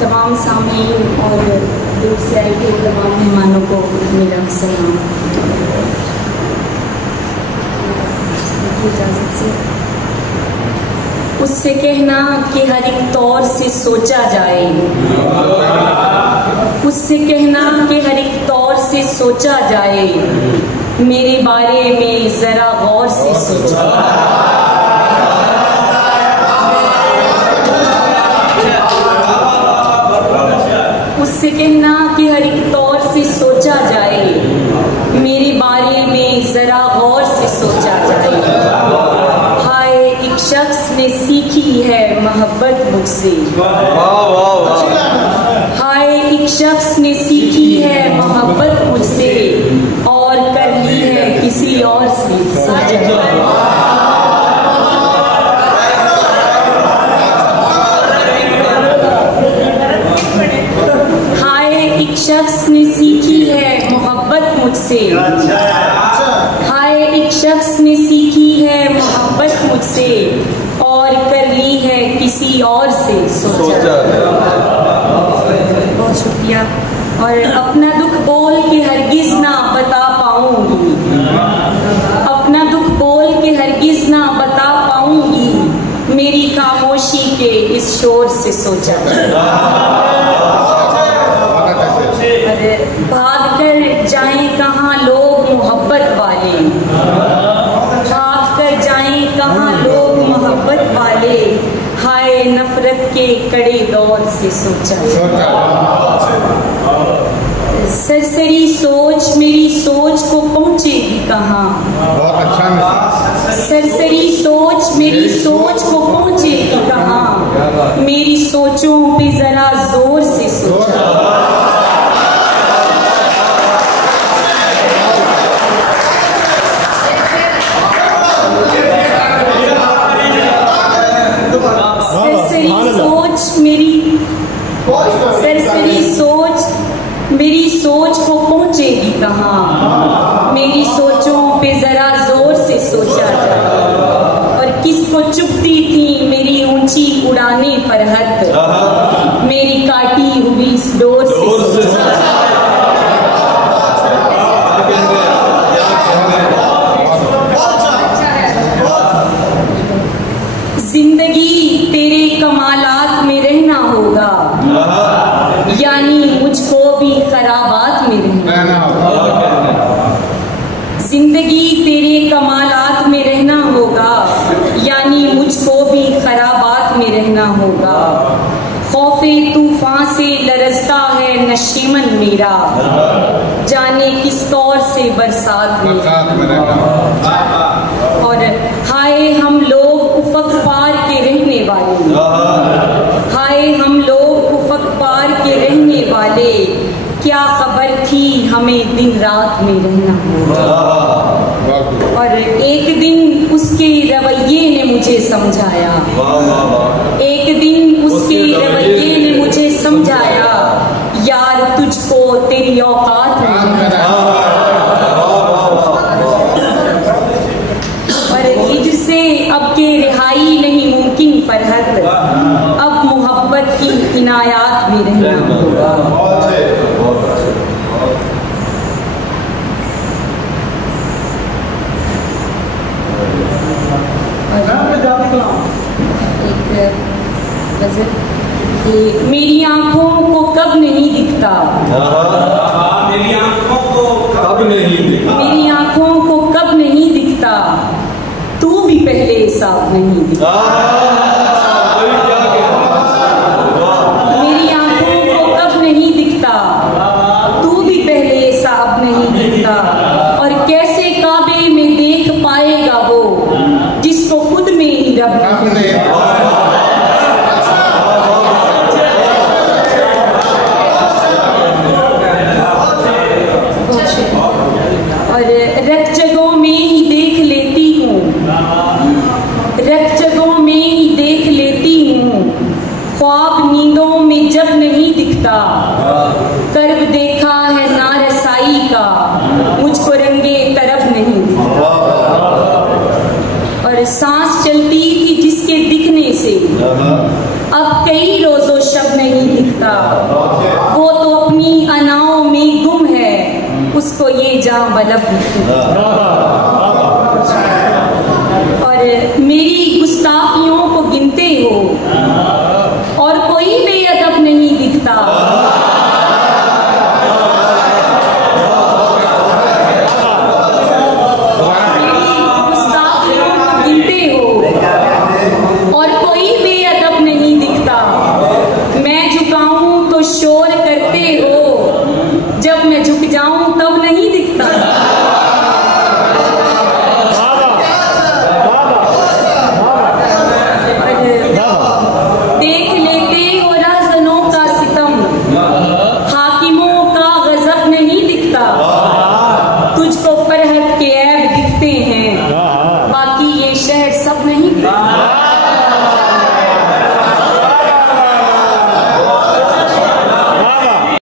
तमाम सामीन और दूर से आए हुए तमाम मेहमानों को मेरा सलाम। इजाज़त से उससे कहना कि हर एक तौर से सोचा जाए, उससे कहना कि हर एक तौर से सोचा जाए, मेरे बारे में जरा गौर से सोचा। उससे कहना कि हर एक तौर से सोचा जाए, मेरे बारे में जरा गौर से सोचा जाए। हाय एक शख्स ने सीखी है मोहब्बत मुझसे, हाय एक शख्स ने सीखी है मोहब्बत मुझसे और कर ली है किसी और से सोचा। शख्स ने सीखी है मोहब्बत मुझसे, हाय एक शख्स ने सीखी है मोहब्बत मुझसे और कर ली है किसी और से सोचा। बहुत शुक्रिया। और अपना दुख बोल के हरगिज ना बता पाऊंगी, अपना दुख बोल के हरगिज ना बता पाऊंगी, मेरी खामोशी के इस शोर से सोचा। भाग कर जाएं कहाँ लोग मोहब्बत वाले, भाग कर जाएं कहाँ लोग मोहब्बत वाले, हाय नफरत के कड़े दौर से सोचा। सरसरी सोच मेरी सोच को पहुँचेगी कहाँ, सरसरी सोच मेरी सोच को पहुँचेगी कहाँ, मेरी सोचों पे जरा जोर से सोचा। सरसरी सोच मेरी सोच को पहुँचेगी कहाँ, मेरी सोचों पे जरा जोर से सोचा जाए। और किसको चुभती थी मेरी ऊंची उड़ाने फरहत, मेरी काटी हुई इस डोर से सोचा। जिंदगी तेरे कमालात में रहना होगा, यानी मुझको भी खराबात में रहना होगा। जिंदगी तेरे कमालात में रहना होगा, यानी मुझको भी खराबात में रहना होगा। खौफे तूफान से लरजता है नशीमन मेरा, जाने किस तौर से बरसात में रहना। और हाय हम लोग उफक पार के रहने वाले, हाय हम लोग उफक पार के रहने वाले, क्या खबर थी हमें दिन रात में रहना होगा। और एक दिन उसके रवैये ने मुझे समझाया, एक दिन उसके रवैये ने मुझे समझाया, यार तुझको तेरी औकात में रहना। और हिज्र से अब के रिहाई नहीं मुमकिन फरहत, अब मोहब्बत की इनायात में रहना होगा। एक गज़ल कि मेरी आंखों को कब नहीं दिखता, मेरी आंखों को कब नहीं दिखता, मेरी आंखों को कब नहीं दिखता, तू भी पहले साफ नहीं दिखता। मेरी आंखों को कब नहीं दिखता, तू भी पहले साफ नहीं दिखता। और कैसे काबे में देख पाएगा वो, जिसको खुद में ही रब नहीं। और रख जगहों में ही देख लेती हूँ, रख जगहों में ही देख लेती हूँ, ख्वाब नींदों में जब नहीं दिखता। कर्ब देखा है नारसाई का, मुझको रंगे तरफ नहीं। और सांस चलती थी जिसके दिखने से, अब कई रोजो शब नहीं दिखता, वो तो अपनी अनाओं में गुम है, उसको ये जा बलब और मेरी गुस्ताखियों